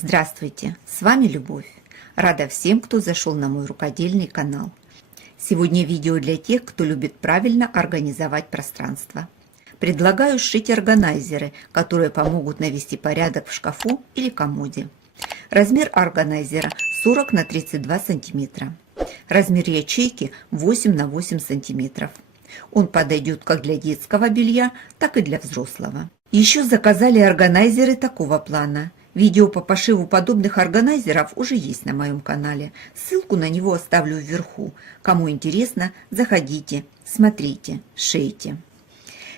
Здравствуйте, с вами Любовь. Рада всем, кто зашел на мой рукодельный канал. Сегодня видео для тех, кто любит правильно организовать пространство. Предлагаю сшить органайзеры, которые помогут навести порядок в шкафу или комоде. Размер органайзера 40 на 32 сантиметра. Размер ячейки 8 на 8 сантиметров. Он подойдет как для детского белья, так и для взрослого. Еще заказали органайзеры такого плана. Видео по пошиву подобных органайзеров уже есть на моем канале. Ссылку на него оставлю вверху. Кому интересно, заходите, смотрите, шейте.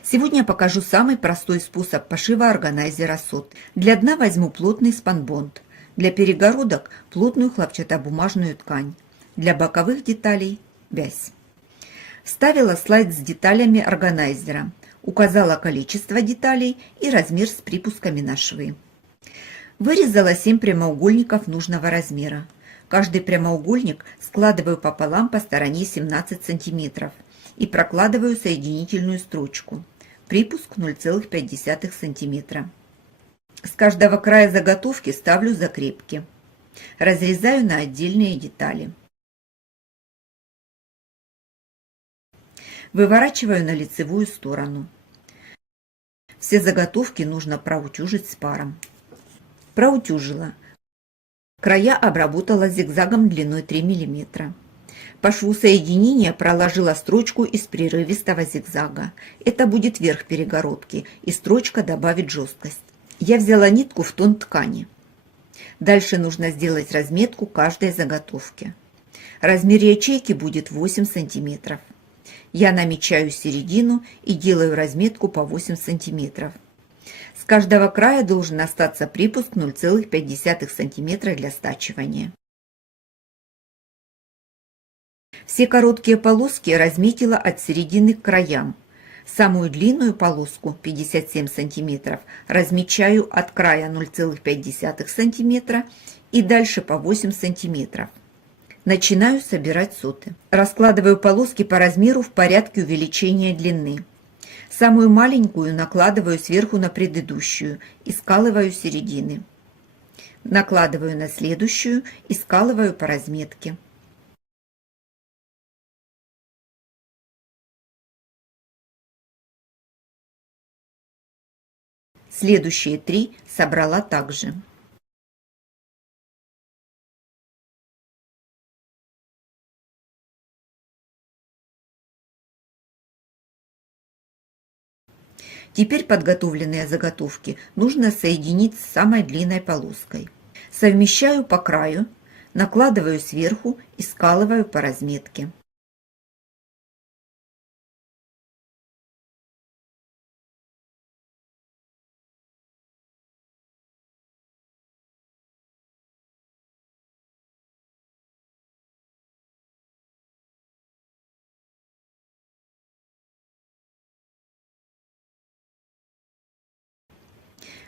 Сегодня я покажу самый простой способ пошива органайзера сот. Для дна возьму плотный спанбонд. Для перегородок плотную хлопчатобумажную ткань. Для боковых деталей вязь. Вставила слайд с деталями органайзера. Указала количество деталей и размер с припусками на швы. Вырезала 7 прямоугольников нужного размера. Каждый прямоугольник складываю пополам по стороне 17 см и прокладываю соединительную строчку. Припуск 0,5 см. С каждого края заготовки ставлю закрепки. Разрезаю на отдельные детали. Выворачиваю на лицевую сторону. Все заготовки нужно проутюжить с паром. Проутюжила. Края обработала зигзагом длиной 3 мм. По шву соединения проложила строчку из прерывистого зигзага. Это будет верх перегородки, и строчка добавит жесткость. Я взяла нитку в тон ткани. Дальше нужно сделать разметку каждой заготовки. Размер ячейки будет 8 см. Я намечаю середину и делаю разметку по 8 см. С каждого края должен остаться припуск 0,5 см для стачивания. Все короткие полоски разметила от середины к краям. Самую длинную полоску 57 см размечаю от края 0,5 см и дальше по 8 см. Начинаю собирать соты. Раскладываю полоски по размеру в порядке увеличения длины. Самую маленькую накладываю сверху на предыдущую и скалываю середины. Накладываю на следующую и скалываю по разметке. Следующие 3 собрала также. Теперь подготовленные заготовки нужно соединить с самой длинной полоской. Совмещаю по краю, накладываю сверху и скалываю по разметке.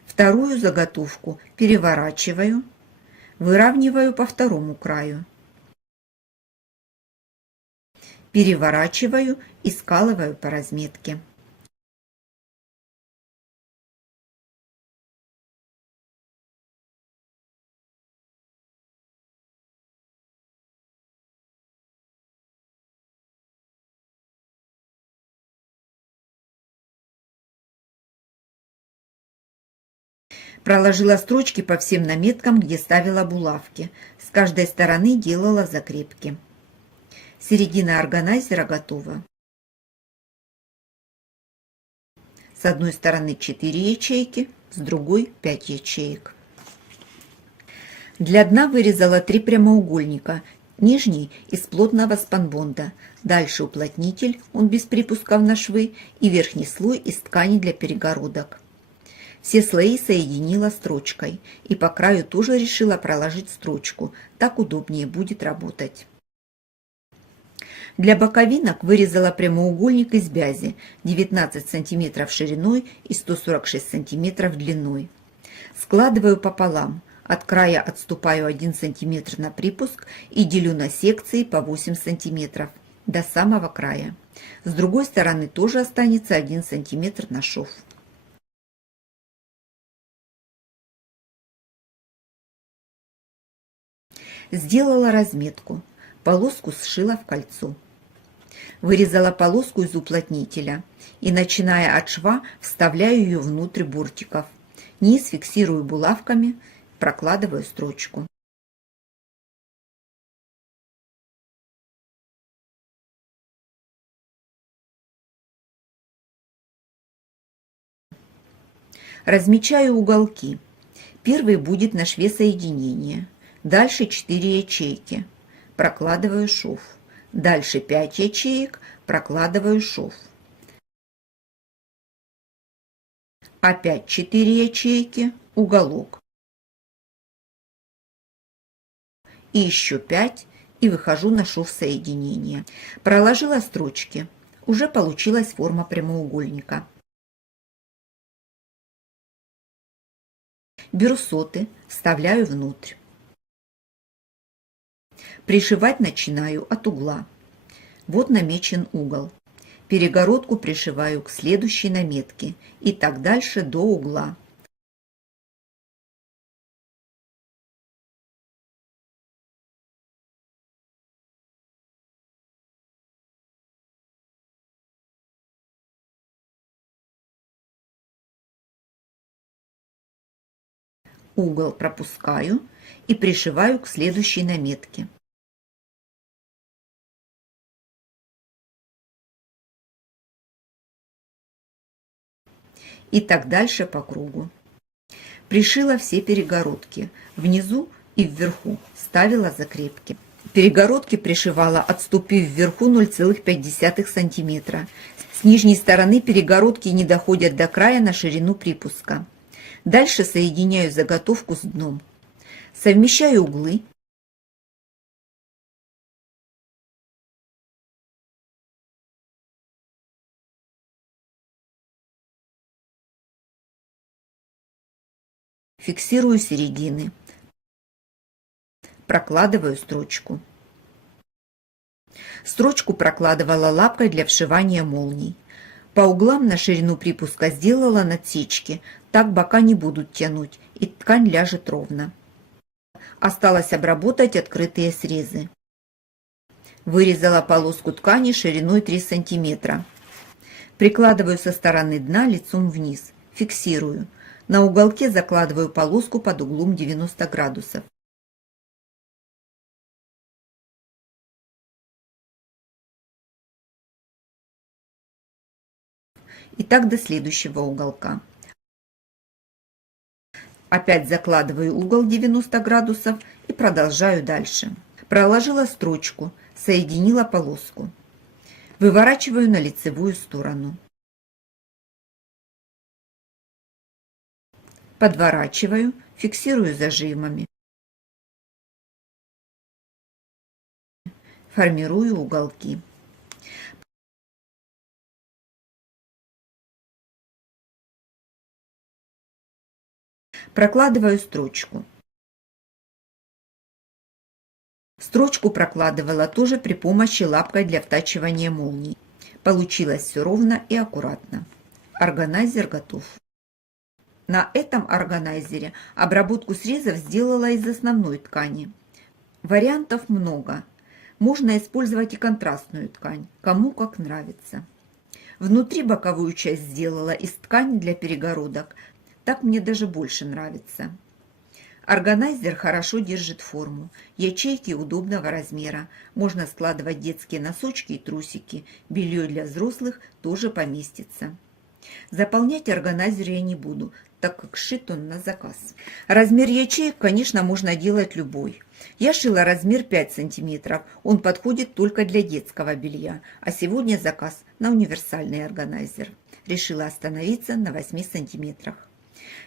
Вторую заготовку переворачиваю, выравниваю по второму краю. Переворачиваю и скалываю по разметке. Проложила строчки по всем наметкам, где ставила булавки. С каждой стороны делала закрепки. Середина органайзера готова. С одной стороны 4 ячейки, с другой 5 ячеек. Для дна вырезала 3 прямоугольника. Нижний из плотного спанбонда. Дальше уплотнитель, он без припусков на швы, и верхний слой из ткани для перегородок. Все слои соединила строчкой и по краю тоже решила проложить строчку, так удобнее будет работать. Для боковинок вырезала прямоугольник из бязи 19 см шириной и 146 см длиной. Складываю пополам, от края отступаю 1 см на припуск и делю на секции по 8 см до самого края. С другой стороны тоже останется 1 см на шов. Сделала разметку. Полоску сшила в кольцо. Вырезала полоску из уплотнителя и, начиная от шва, вставляю ее внутрь бортиков. Низ фиксирую булавками, прокладываю строчку. Размечаю уголки. Первый будет на шве соединения. Дальше 4 ячейки. Прокладываю шов. Дальше 5 ячеек. Прокладываю шов. Опять 4 ячейки. Уголок. И еще 5. И выхожу на шов соединения. Проложила строчки. Уже получилась форма прямоугольника. Беру соты, вставляю внутрь. Пришивать начинаю от угла. Вот намечен угол. Перегородку пришиваю к следующей наметке и так дальше до угла. Угол пропускаю и пришиваю к следующей наметке. И так дальше по кругу. Пришила все перегородки. Внизу и вверху ставила закрепки. Перегородки пришивала, отступив вверху 0,5 см. С нижней стороны перегородки не доходят до края на ширину припуска. Дальше соединяю заготовку с дном. Совмещаю углы. Фиксирую середины. Прокладываю строчку. Строчку прокладывала лапкой для вшивания молний. По углам на ширину припуска сделала надсечки, так бока не будут тянуть и ткань ляжет ровно. Осталось обработать открытые срезы. Вырезала полоску ткани шириной 3 см. Прикладываю со стороны дна лицом вниз, фиксирую. На уголке закладываю полоску под углом 90 градусов. И так до следующего уголка. Опять закладываю угол 90 градусов и продолжаю дальше. Проложила строчку, соединила полоску. Выворачиваю на лицевую сторону. Подворачиваю, фиксирую зажимами. Формирую уголки. Прокладываю строчку. Строчку прокладывала тоже при помощи лапкой для втачивания молний. Получилось все ровно и аккуратно. Органайзер готов. На этом органайзере обработку срезов сделала из основной ткани. Вариантов много. Можно использовать и контрастную ткань, кому как нравится. Внутри боковую часть сделала из ткани для перегородок. Так мне даже больше нравится. Органайзер хорошо держит форму. Ячейки удобного размера. Можно складывать детские носочки и трусики. Белье для взрослых тоже поместится. Заполнять органайзер я не буду, так как сшит он на заказ. Размер ячеек, конечно, можно делать любой. Я шила размер 5 см. Он подходит только для детского белья. А сегодня заказ на универсальный органайзер. Решила остановиться на 8 сантиметрах.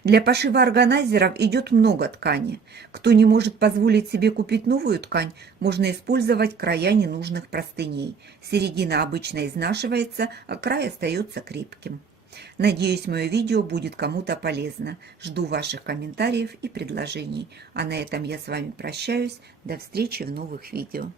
Для пошива органайзеров идет много ткани. Кто не может позволить себе купить новую ткань, можно использовать края ненужных простыней. Середина обычно изнашивается, а край остается крепким. Надеюсь, мое видео будет кому-то полезно. Жду ваших комментариев и предложений. А на этом я с вами прощаюсь. До встречи в новых видео.